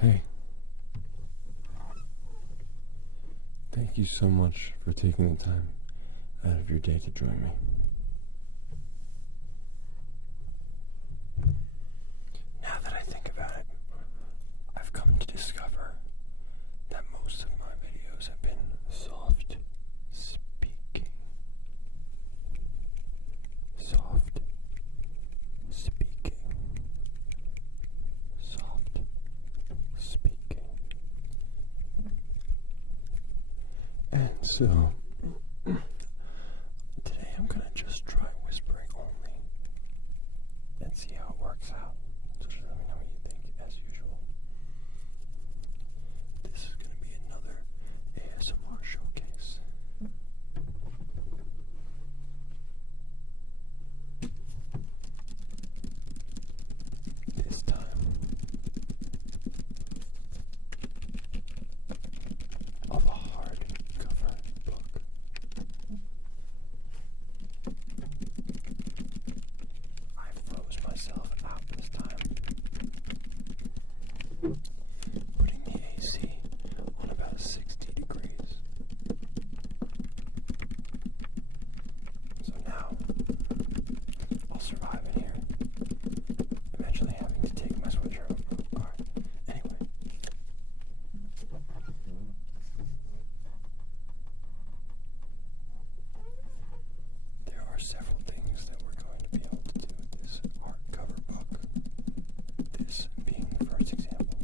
Hey, thank you so much for taking the time out of your day to join me. Now that I think about it, I've come to discover that most of my videos have been soft speaking. Soft speaking. Soft speaking. And so, today I'm gonna just try whispering only and see how it works out. So just let me know what you think, as usual. This is gonna be another ASMR showcase. This time of a hardcover book. I froze myself out this time, putting the AC on about 60 degrees. So now I'll survive in here, eventually having to take my sweatshirt off. Alright, anyway. There are several things that we're going to be able to do with this hardcover book. This being the first example.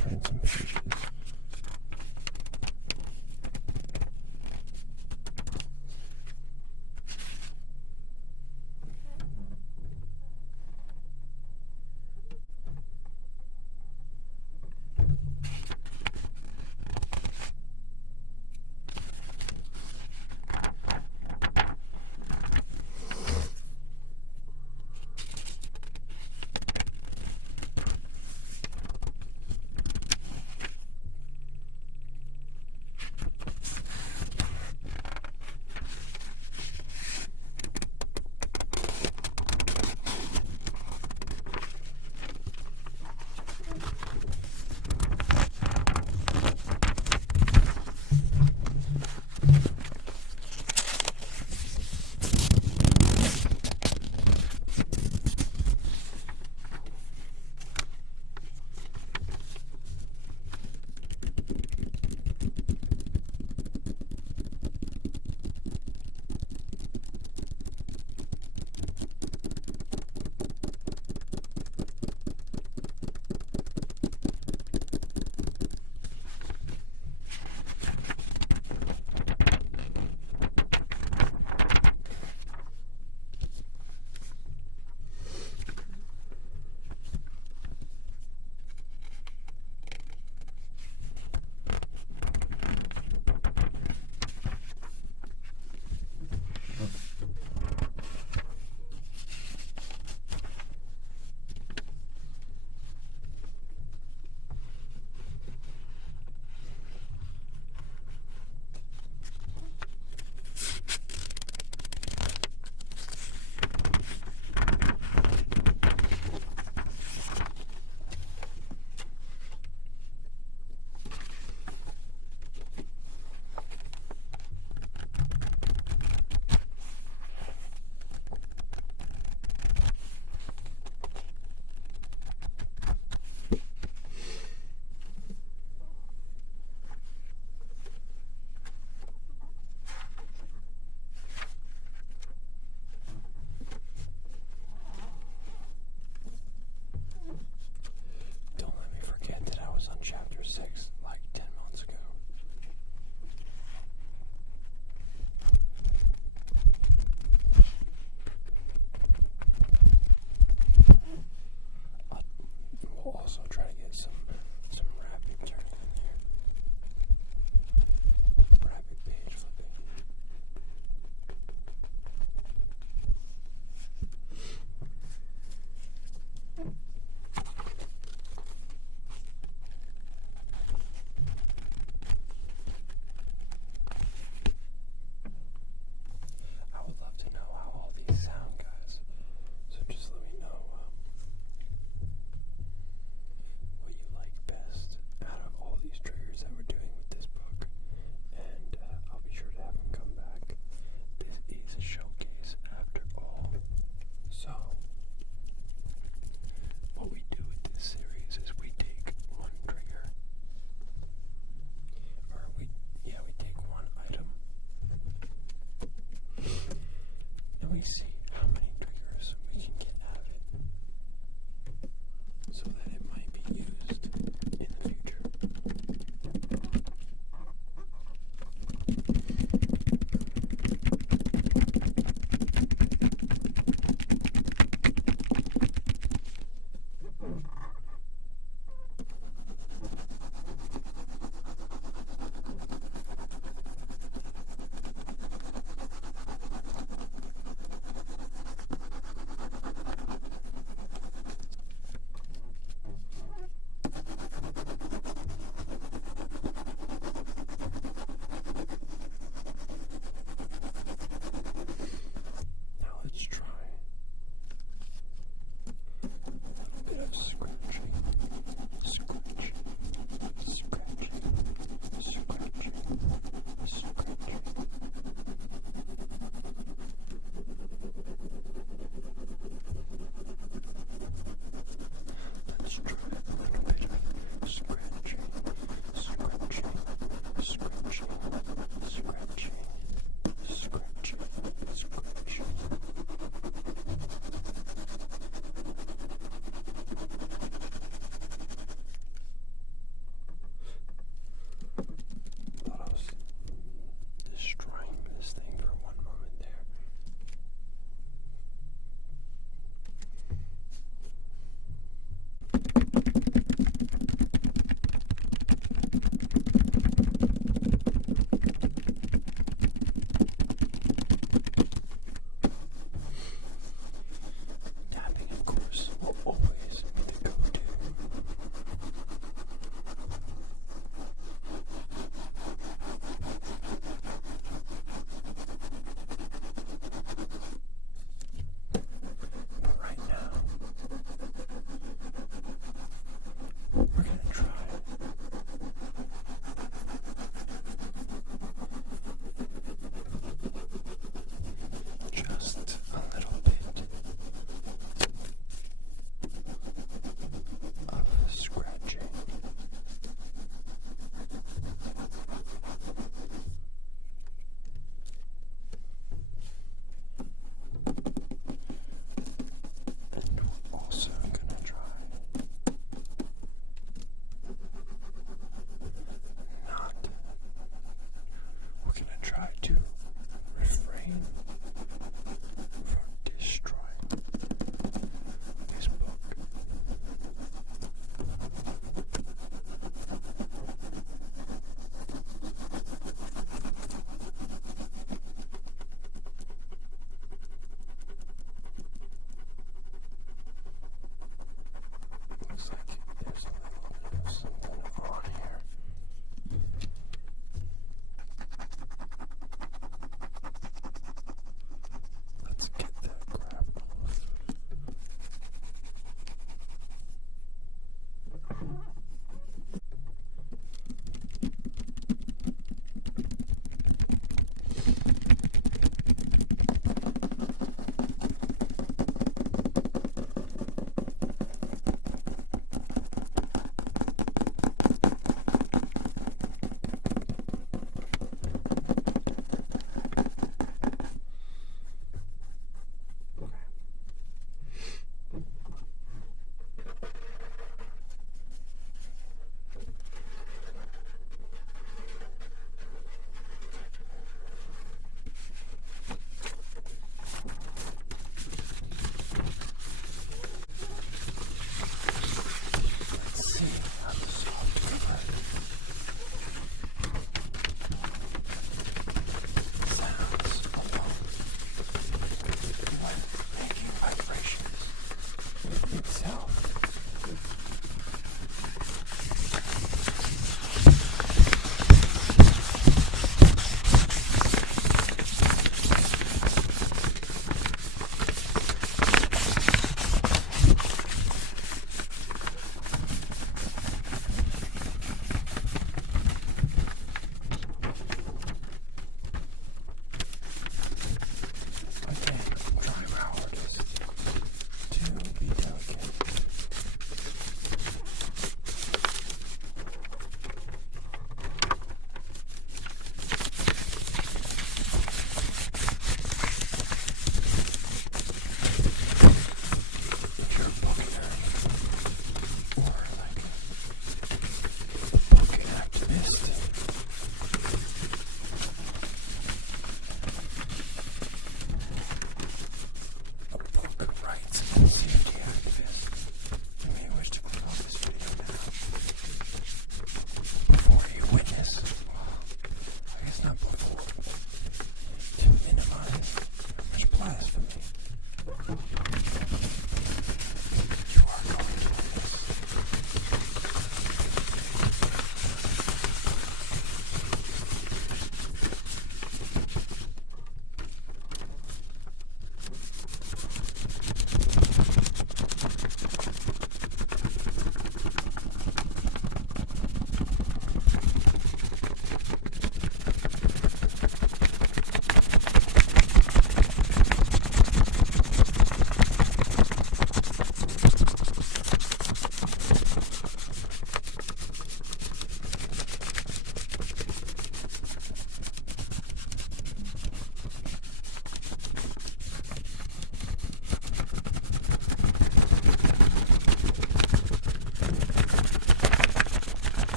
turn some pages.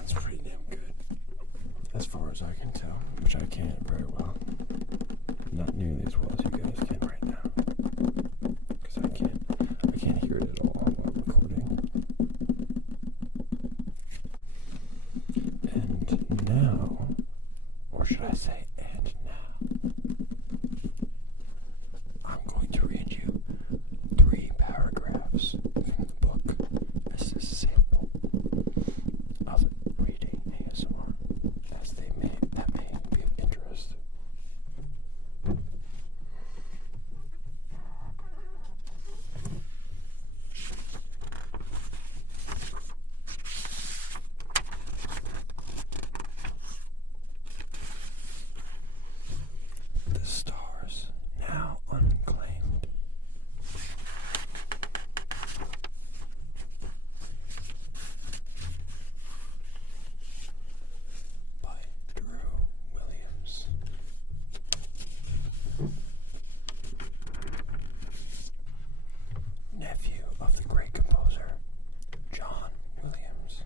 sounds pretty damn good, as far as I can tell, which I can't very well. Not nearly as well as you guys can right now, because I can't hear it at all while recording. And now, or should I say, and now, I'm going to read you 3 paragraphs from the book. This is a sample of reading ASMR, as that may be of interest. The stars now unclaimed. By Drew Williams. Nephew of the great composer John Williams.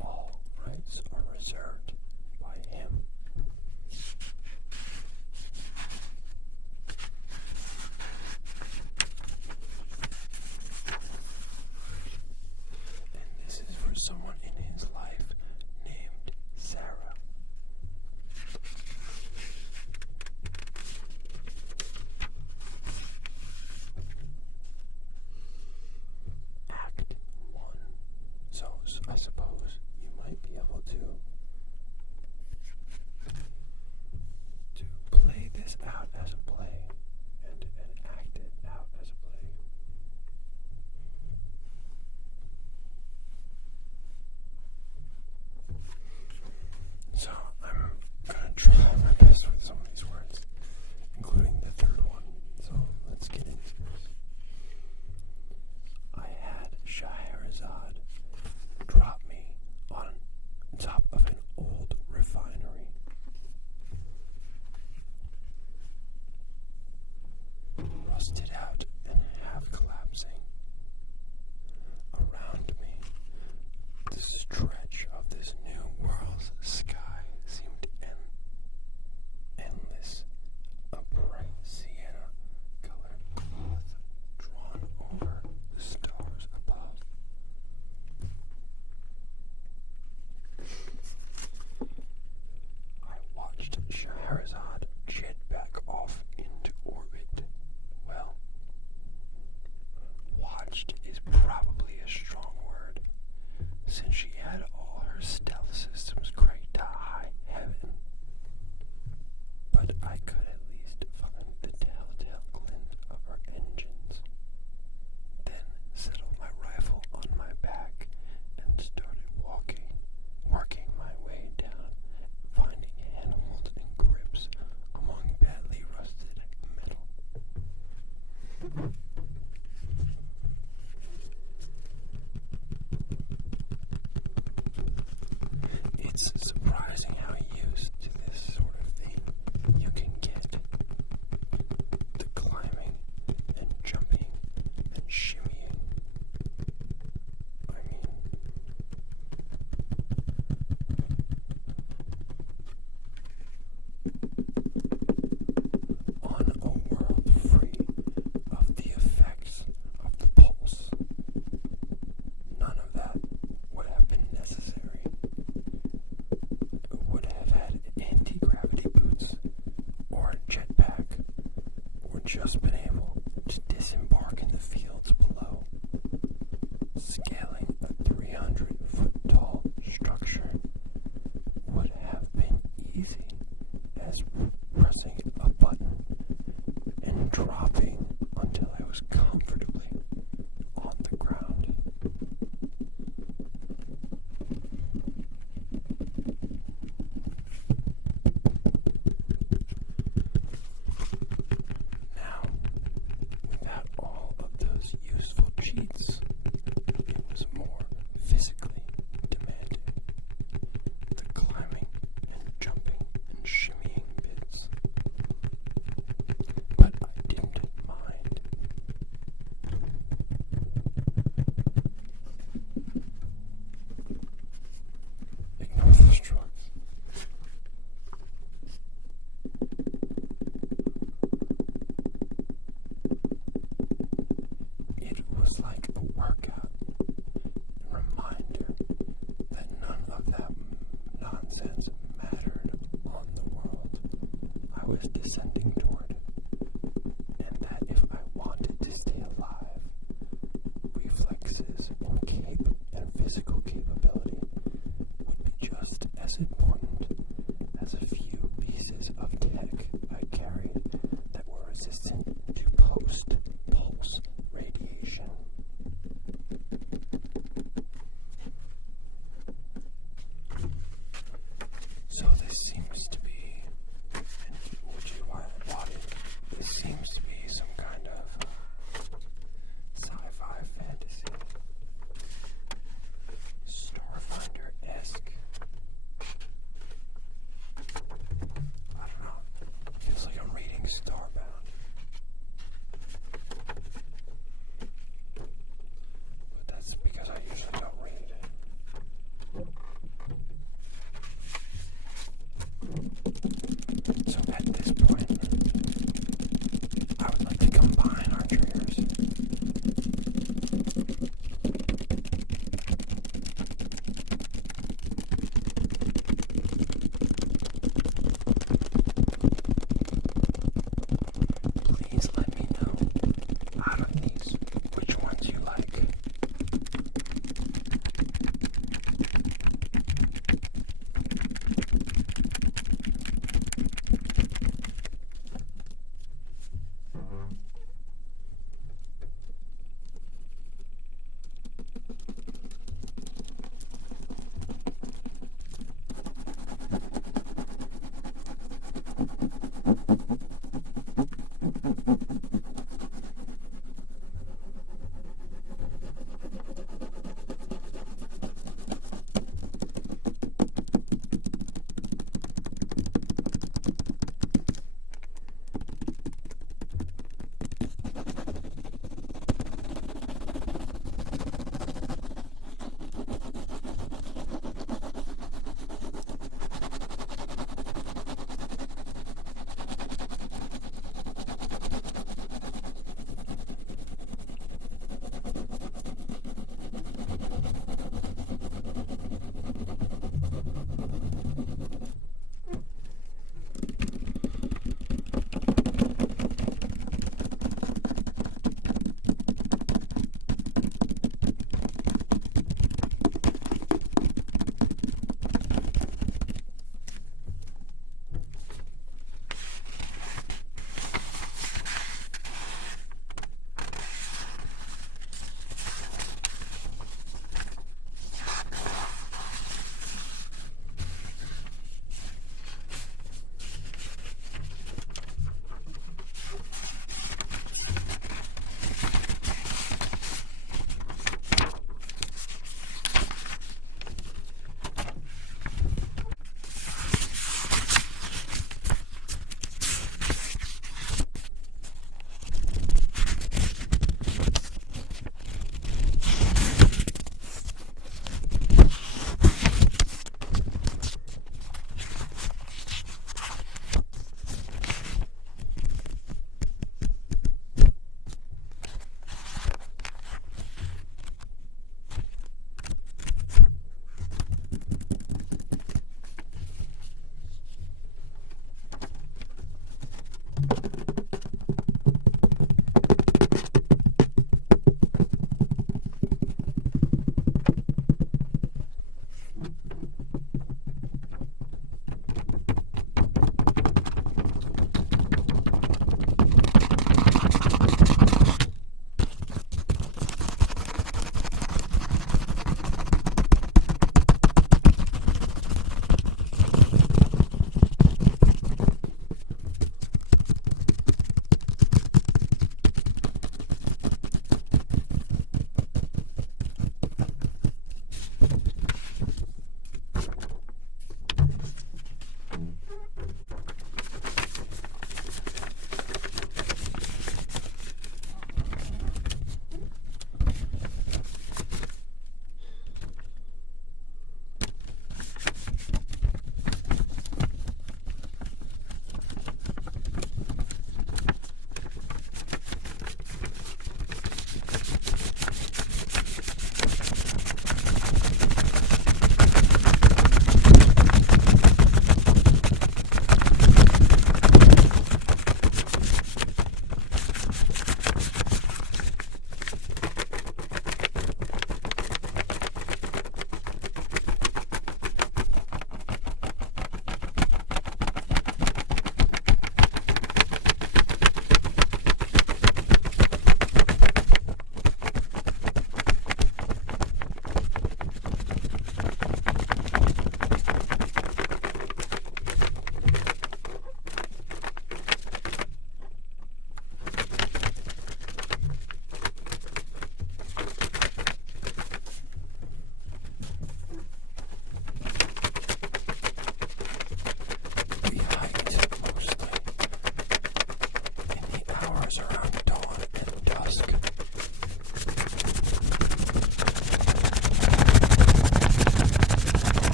All rights are reserved by him. And this is for someone in his life named Sarah.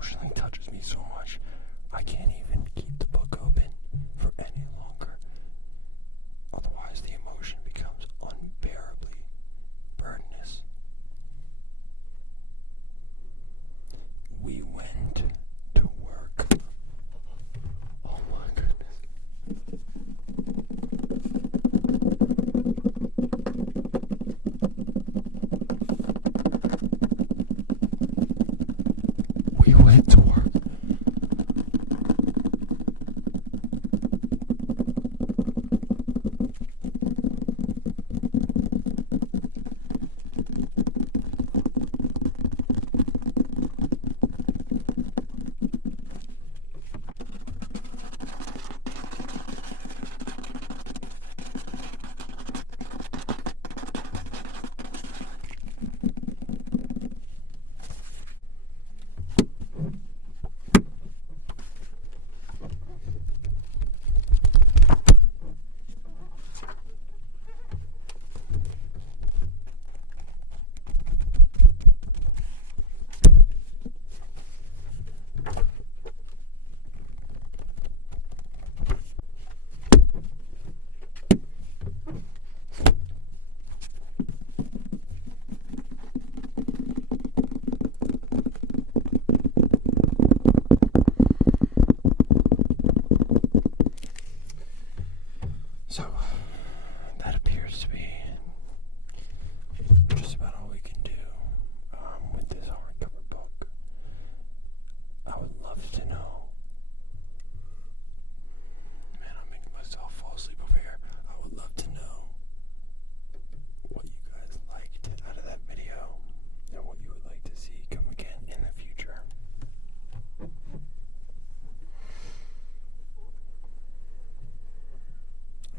emotionally touches me so much, I can't even keep the book open for any longer. Otherwise, the emotion becomes unbearably burdensome. We went to work. Oh my goodness. We went to work. So, that appears to be just about all we can do with this hardcover book. I would love to know. Man, I'm making myself fall asleep over here. I would love to know what you guys liked out of that video and what you would like to see come again in the future. I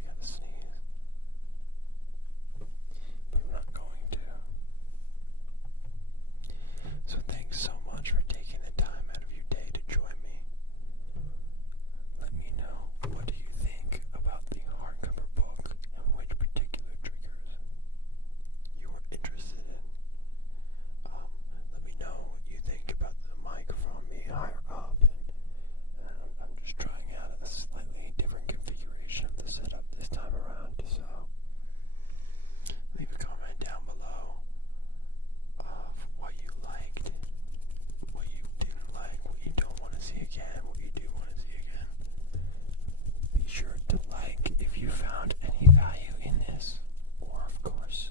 gotta sneeze, but I'm not going to. So thanks so much for taking the time out of your day to join me. Let me know, what do you think about the hardcover book and which particular triggers you are interested in? Let me know what you think about the microphone being higher up, and I'm just trying out a slightly different configuration of the setup this time around, so leave a comment down below of what you liked, what you didn't like, what you don't want to see again, what you do want to see again. Be sure to like if you found any value in this, or of course,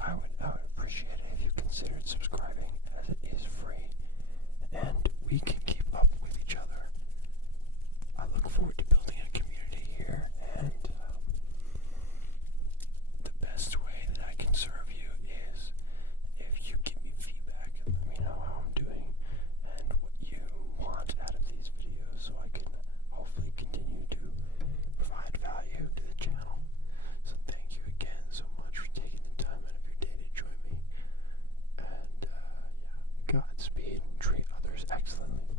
I would appreciate it if you considered subscribing, as it is free, and we can keep up with each other. I look forward to building a community here, and the best way that I can serve you is if you give me feedback and let me know how I'm doing and what you want out of these videos, so I can hopefully continue to provide value to the channel. So thank you again so much for taking the time out of your day to join me. And Godspeed. Treat others excellently.